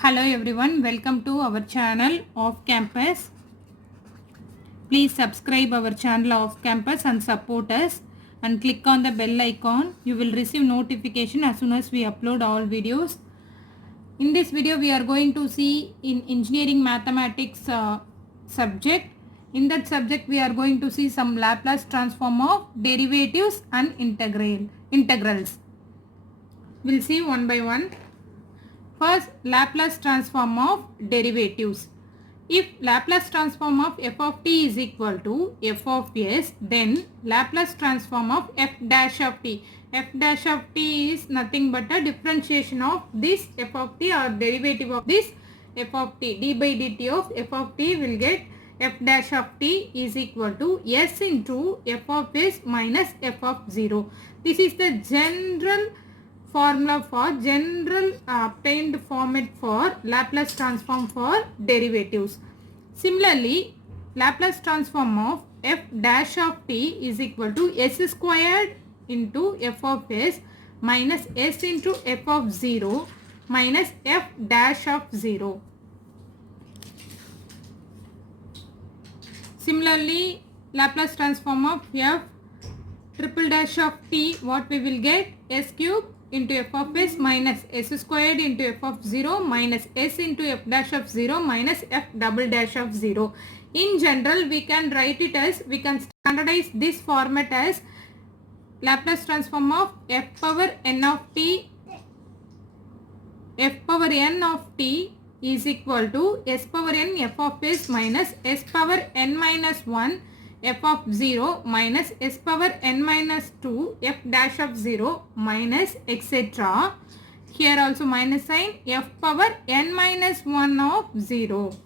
Hello everyone, welcome to our channel Off Campus. Please subscribe our channel Off Campus and support us and click on the bell icon. You will receive notification as soon as we upload all videos. In this video we are going to see in engineering mathematics subject. In that subject we are going to see some Laplace transform of derivatives and integrals. We'll see one by one. First, Laplace transform of derivatives. If Laplace transform of f of t is equal to f of s, then Laplace transform of f dash of t. F dash of t is nothing but a differentiation of this f of t or derivative of this f of t. D by dt of f of t will get f dash of t is equal to s into f of s minus f of 0. This is the general formula for general obtained format for Laplace transform for derivatives. Similarly, Laplace transform of f dash of t is equal to s squared into f of s minus s into f of 0 minus f dash of 0. Similarly, Laplace transform of f triple dash of t, what we will get? S cube into f of s minus s squared into f of 0 minus s into f dash of 0 minus f double dash of 0. In general, we can write it as, we can standardize this format as Laplace transform of f power n of t, f power n of t is equal to s power n f of s minus s power n minus 1 f of 0 minus s power n minus 2 f dash of 0 minus etc. Here also minus sign f power n minus 1 of 0.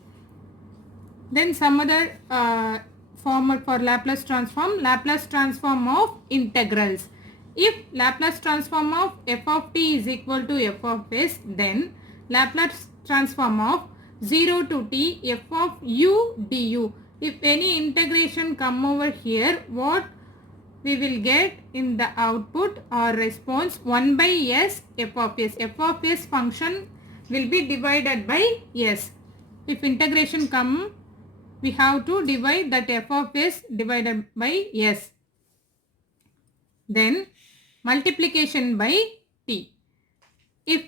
Then some other formula for Laplace transform of integrals. If Laplace transform of f of t is equal to f of s, then Laplace transform of 0 to t f of u du. If any integration come over here, what we will get in the output or response 1 by s f of s. F of s function will be divided by s. If integration come, we have to divide that f of s divided by s. Then multiplication by t. If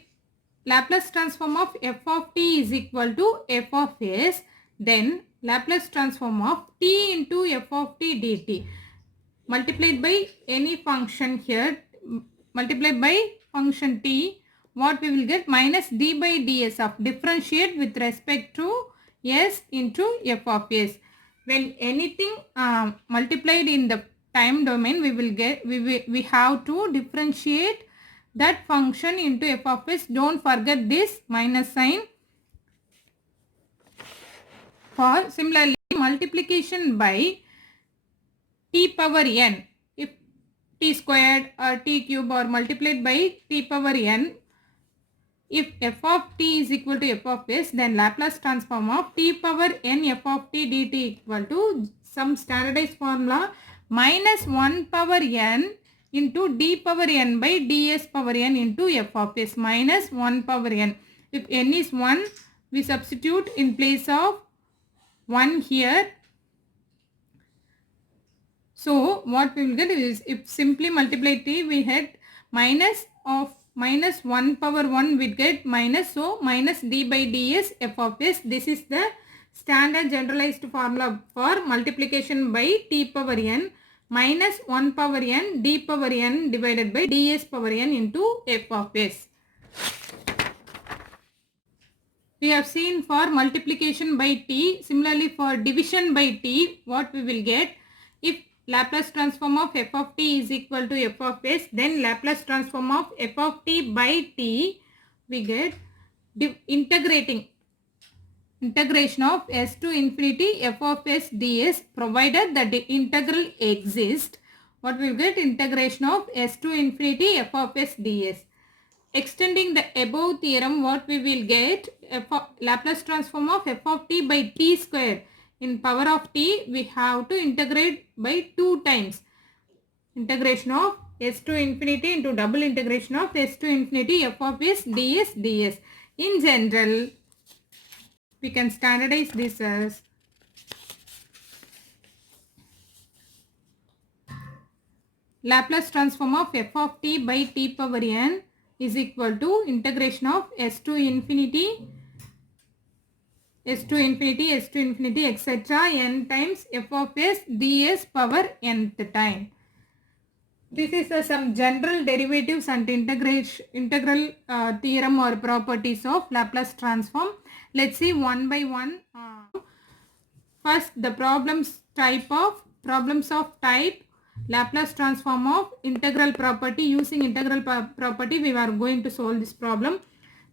Laplace transform of f of t is equal to f of s, then Laplace transform of t into f of t dt multiplied by any function here, multiplied by function t, what we will get? Minus d by ds of differentiate with respect to s into f of s. When anything multiplied in the time domain, we will get, we have to differentiate that function into f of s. Don't forget this minus sign. For similarly, multiplication by t power n, if t squared or t cube or multiplied by t power n, if f of t is equal to f of s, then Laplace transform of t power n f of t dt equal to some standardized formula minus 1 power n into d power n by ds power n into f of s minus 1 power n. If n is 1, we substitute in place of 1 here. So what we will get is, if simply multiply t, we had minus of minus 1 power 1, we get minus, so minus d by ds f of s. This is the standard generalized formula for multiplication by t power n minus 1 power n d power n divided by ds power n into f of s. We have seen for multiplication by t. Similarly, for division by t, what we will get? If Laplace transform of f of t is equal to f of s, then Laplace transform of f of t by t, we get integration of s to infinity f of s ds, provided that the integral exists. What we will get? Integration of s to infinity f of s ds. Extending the above theorem, what we will get? Laplace transform of f of t by t square. In power of t, we have to integrate by 2 times. Integration of s to infinity into double integration of s to infinity f of s ds ds. In general, we can standardize this as Laplace transform of f of t by t power n is equal to integration of s to infinity, etc. n times f of s ds power nth time. This is some general derivatives and integral theorem or properties of Laplace transform. Let's see one by one. First, the problems of type Laplace transform of integral property. Using integral property, we are going to solve this problem.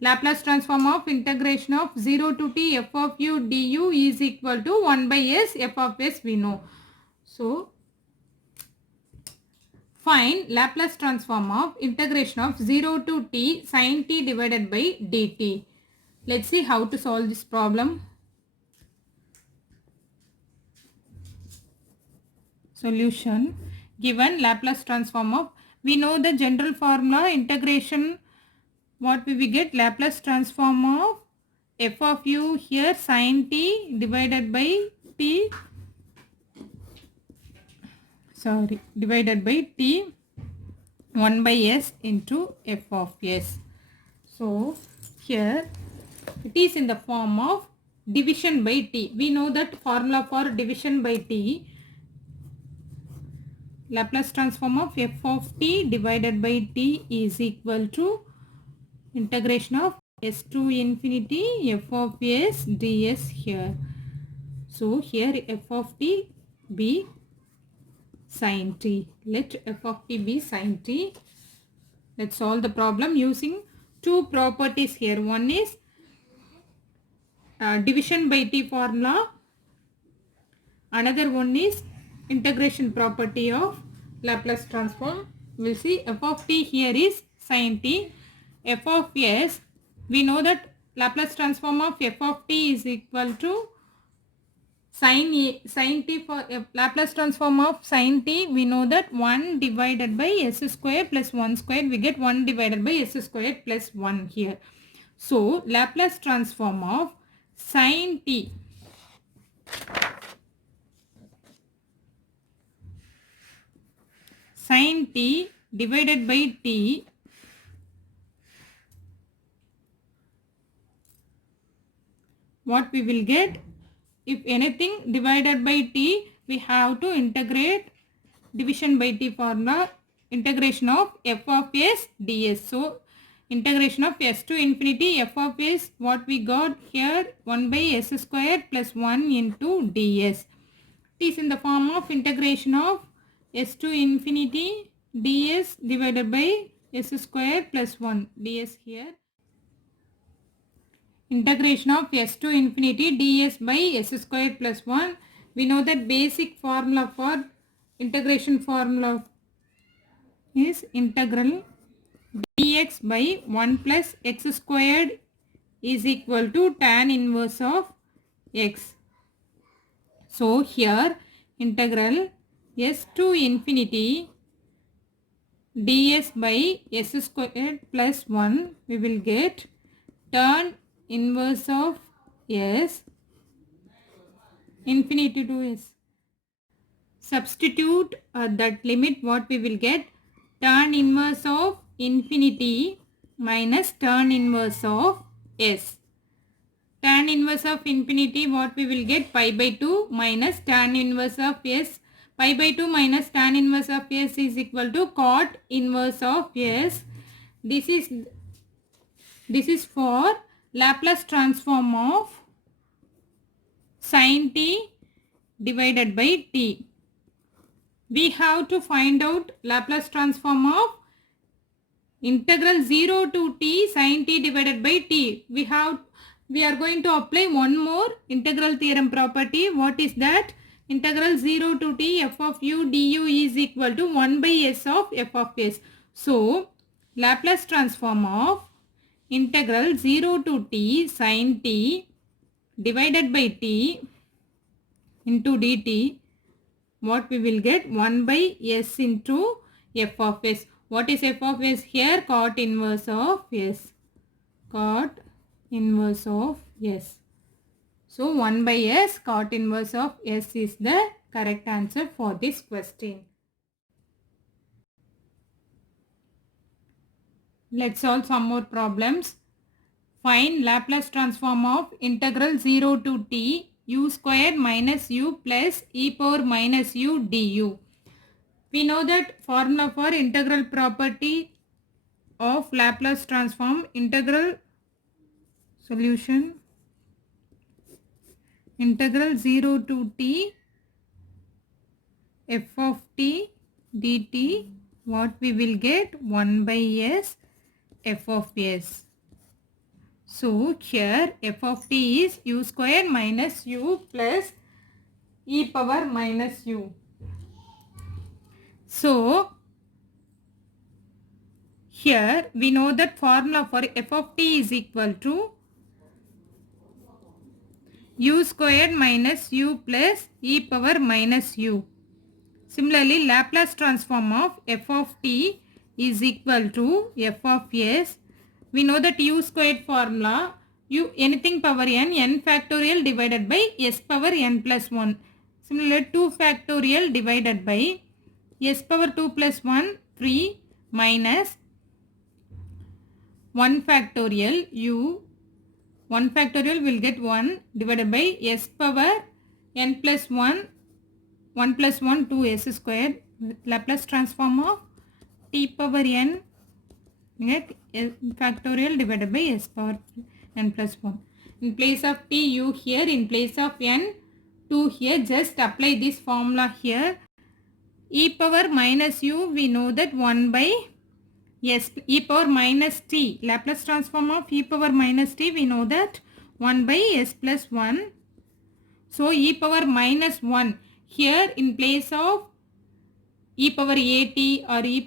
Laplace transform of integration of 0 to t f of u du is equal to 1 by s f of s we know. So, find Laplace transform of integration of 0 to t sin t divided by dt. Let's see how to solve this problem. Solution. Given Laplace transform of, we know the general formula integration, what we will get? Laplace transform of f of u here sin t divided by t, divided by t 1 by s into f of s. So here it is in the form of division by t. We know that formula for division by t, Laplace transform of f of t divided by t is equal to integration of s to infinity f of s ds here. So here f of t be sin t. Let f of t be sin t. Let's solve the problem using two properties here. One is division by t formula. Another one is integration property of Laplace transform. We'll see f of t here is sin t. F of s, we know that Laplace transform of f of t is equal to sin t. For Laplace transform of sin t, we know that 1 divided by s square plus 1 square, we get 1 divided by s square plus 1 here. So Laplace transform of sin t divided by t, what we will get? If anything divided by t, we have to integrate division by t formula, integration of f of s ds. So integration of s to infinity f of s, what we got here, 1 by s square plus 1 into ds. It is in the form of integration of s to infinity ds divided by s square plus 1 ds here. Integration of s to infinity ds by s square plus 1. We know that basic formula for integration formula is integral dx by 1 plus x squared is equal to tan inverse of x. So here integral s to infinity ds by s squared plus 1, we will get tan inverse of s infinity to s. Substitute that limit, what we will get? Tan inverse of infinity minus tan inverse of s. Tan inverse of infinity, what we will get? Pi by 2 minus tan inverse of s. Pi by 2 minus tan inverse of s is equal to cot inverse of s. This is for Laplace transform of sin t divided by t. We have to find out Laplace transform of integral 0 to t sin t divided by t. We are going to apply one more integral theorem property. What is that? Integral 0 to t f of u du is equal to 1 by s of f of s. So Laplace transform of integral 0 to t sin t divided by t into dt, what we will get? 1 by s into f of s. What is f of s here? Cot inverse of s. Cot inverse of S. So 1 by S cot inverse of S is the correct answer for this question. Let's solve some more problems. Find Laplace transform of integral 0 to t u square minus u plus e power minus u du. We know that formula for integral property of Laplace transform integral solution integral 0 to t f of t dt, what we will get 1 by s f of s. So here f of t is u square minus u plus e power minus u. So here we know that formula for f of t is equal to u square minus u plus e power minus u. Similarly, Laplace transform of f of t is equal to f of s. We know that u squared formula, u anything power n factorial divided by s power n plus 1. Similarly, 2 factorial divided by s power 2 plus 1, 3 minus 1 factorial u. 1 factorial will get 1 divided by s power n plus 1, 1 plus 1, 2s square. Laplace transform of t power n, get factorial divided by s power n plus 1. In place of t, u here. In place of n, 2 here. Just apply this formula here. E power minus u, we know that 1 by s. E power minus t. Laplace transform of e power minus t, we know that 1 by s plus 1. So e power minus 1. Here in place of e power at or e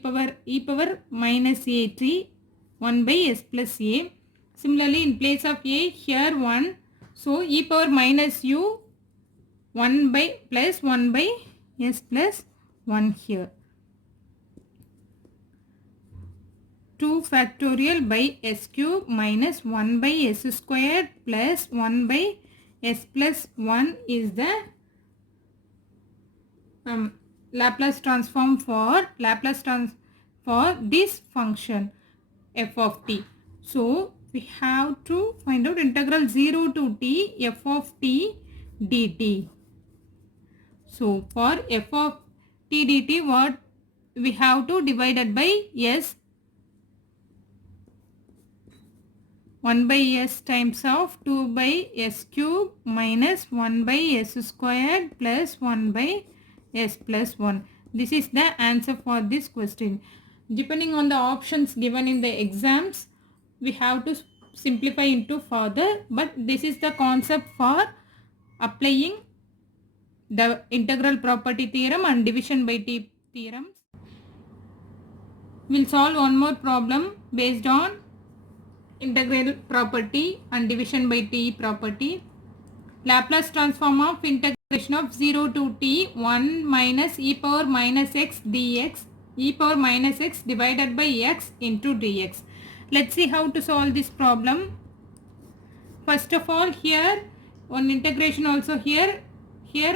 power minus at, 1 by s plus a. Similarly, in place of a, here 1. So e power minus u, 1 by plus 1 by s plus 1 here. 2 factorial by s cube minus 1 by s squared plus 1 by s plus 1 is the Laplace transform for this function f of t. So we have to find out integral 0 to t f of t dt. So for f of t dt, what we have to divided by s, 1 by s times of 2 by s cube minus 1 by s squared plus 1 by s plus 1. This is the answer for this question. Depending on the options given in the exams, we have to simplify into further, but this is the concept for applying the integral property theorem and division by t theorems. We'll solve one more problem based on integral property and division by t property. Laplace transform of integration of 0 to t 1 minus e power minus x dx, e power minus x divided by x into dx. Let's see how to solve this problem. First of all, here one integration also here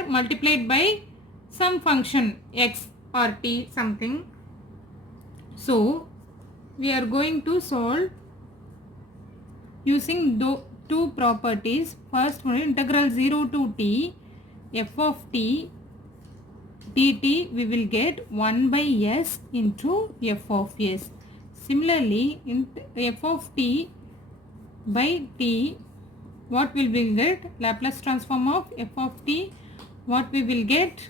multiplied by some function x or t something. So we are going to solve using two properties. First one, integral 0 to t f of t dt, we will get 1 by s into f of s. Similarly, in f of t by t, what will we get? Laplace transform of f of t, what we will get?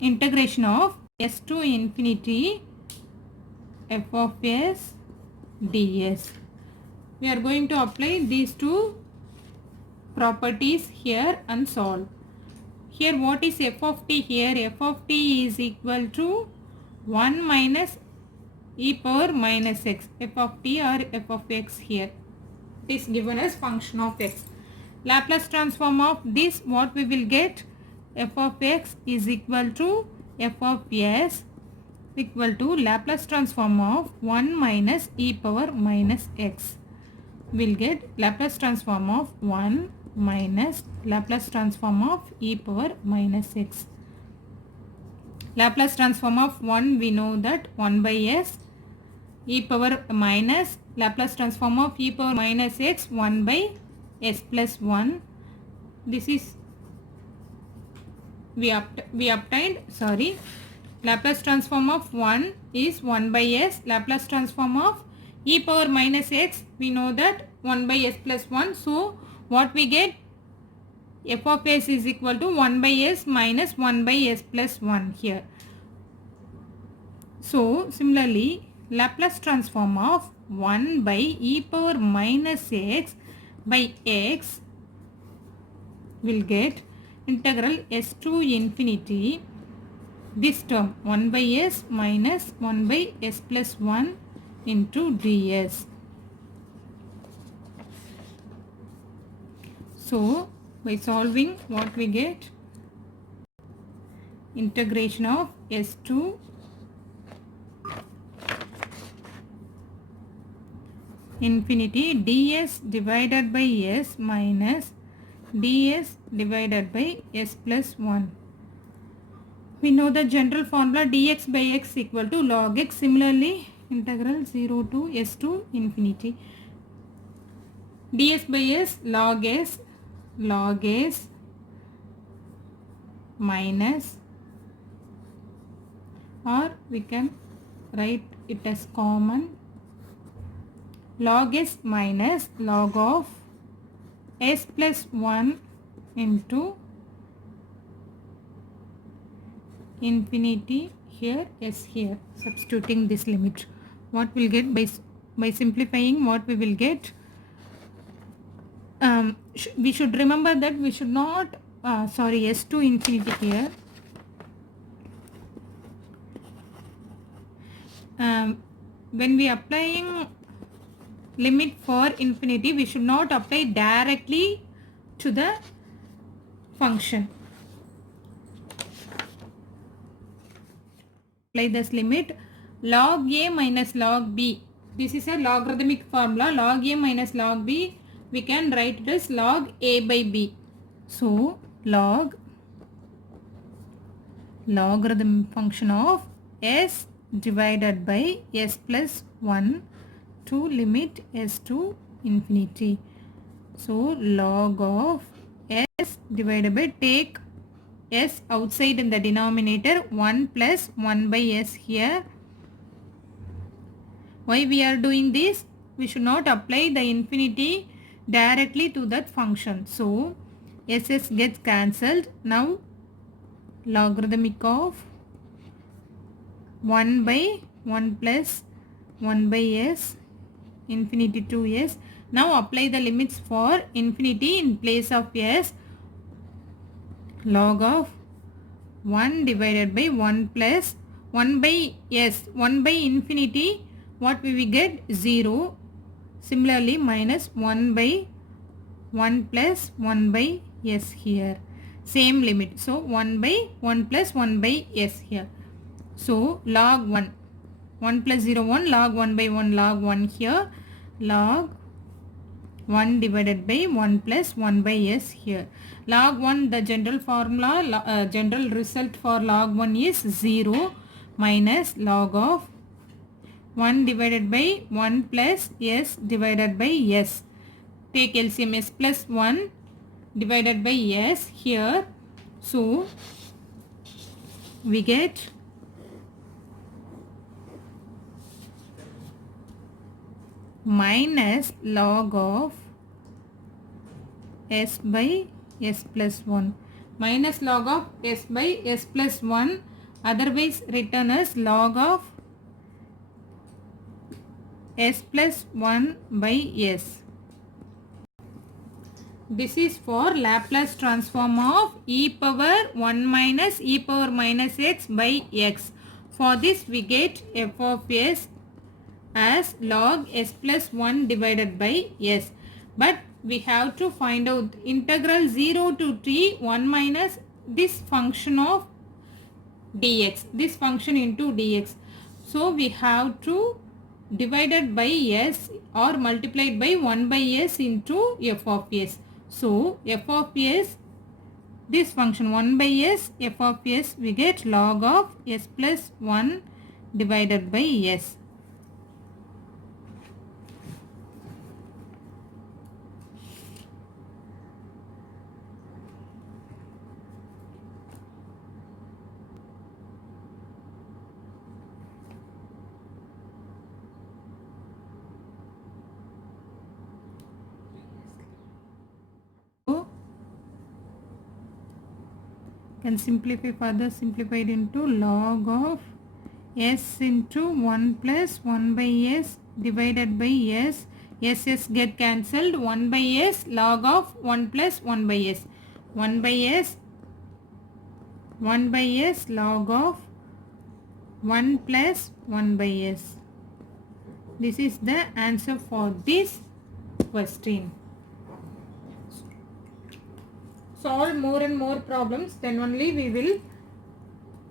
Integration of s to infinity f of s ds. We are going to apply these two properties here and solve. Here what is f of t here? F of t is equal to 1 minus e power minus x. F of t or f of x here. It is given as function of x. Laplace transform of this, what we will get? F of x is equal to f of s equal to Laplace transform of 1 minus e power minus x. We'll get Laplace transform of 1 minus Laplace transform of e power minus x. Laplace transform of 1, we know that 1 by s, e power minus Laplace transform of e power minus x, 1 by s plus 1. This is we obtained, Laplace transform of 1 is 1 by s. Laplace transform of e power minus x, we know that 1 by s plus 1. So what we get? F of s is equal to 1 by s minus 1 by s plus 1 here. So similarly, Laplace transform of 1 by e power minus x by x will get integral s to infinity, this term 1 by s minus 1 by s plus 1 into ds. So by solving, what we get? Integration of s to infinity ds divided by s minus ds divided by s plus 1. We know the general formula dx by x equal to log x. Similarly, integral 0 to s to infinity. ds by s log s minus, or we can write it as common, log s minus log of s plus 1 into infinity here, s here, substituting this limit. What we'll get by simplifying, what we will get? We should remember that we should not s to infinity here. When we applying limit for infinity, we should not apply directly to the function. Apply this limit log a minus log b. This is a logarithmic formula. Log a minus log b, we can write it as log a by b. So logarithm function of s divided by s plus 1 to limit s to infinity. So log of s divided by, take s outside in the denominator, 1 plus 1 by s here. Why we are doing this? We should not apply the infinity directly to that function. So s gets cancelled. Now logarithmic of 1 by 1 plus 1 by s infinity to s. Now apply the limits for infinity in place of s. Log of 1 divided by 1 plus 1 by s, 1 by infinity, what we will get? 0. Similarly, minus 1 by 1 plus 1 by s here. Same limit. So 1 by 1 plus 1 by s here. So log 1. 1 plus 0, 1. Log 1 by 1, log 1 here. Log 1 divided by 1 plus 1 by s here. Log 1, the general formula, general result for log 1 is 0 minus log of 1 divided by 1 plus s divided by s. Take LCM, s plus 1 divided by s here. So we get minus log of s by s plus 1. Minus log of s by s plus 1, otherwise written as log of s plus 1 by s. This is for Laplace transform of e power 1 minus e power minus x by x. For this we get f of s as log s plus 1 divided by s. But we have to find out integral 0 to t 1 minus this function of dx, this function into dx. So we have to divided by s or multiplied by 1 by s into f of s. So f of s, this function 1 by s, f of s, we get log of s plus 1 divided by s. So can simplify, further simplified into log of s into 1 plus 1 by s divided by s. S get cancelled. 1 by s log of 1 plus 1 by s. 1 by s, 1 by s log of 1 plus 1 by s. This is the answer for this question. Solve more and more problems, then only we will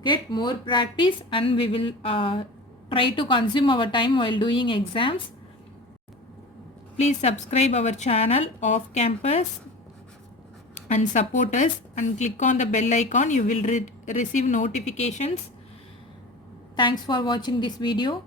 get more practice and we will try to consume our time while doing exams. Please subscribe our channel Off Campus and support us and click on the bell icon. You will receive notifications. Thanks for watching this video.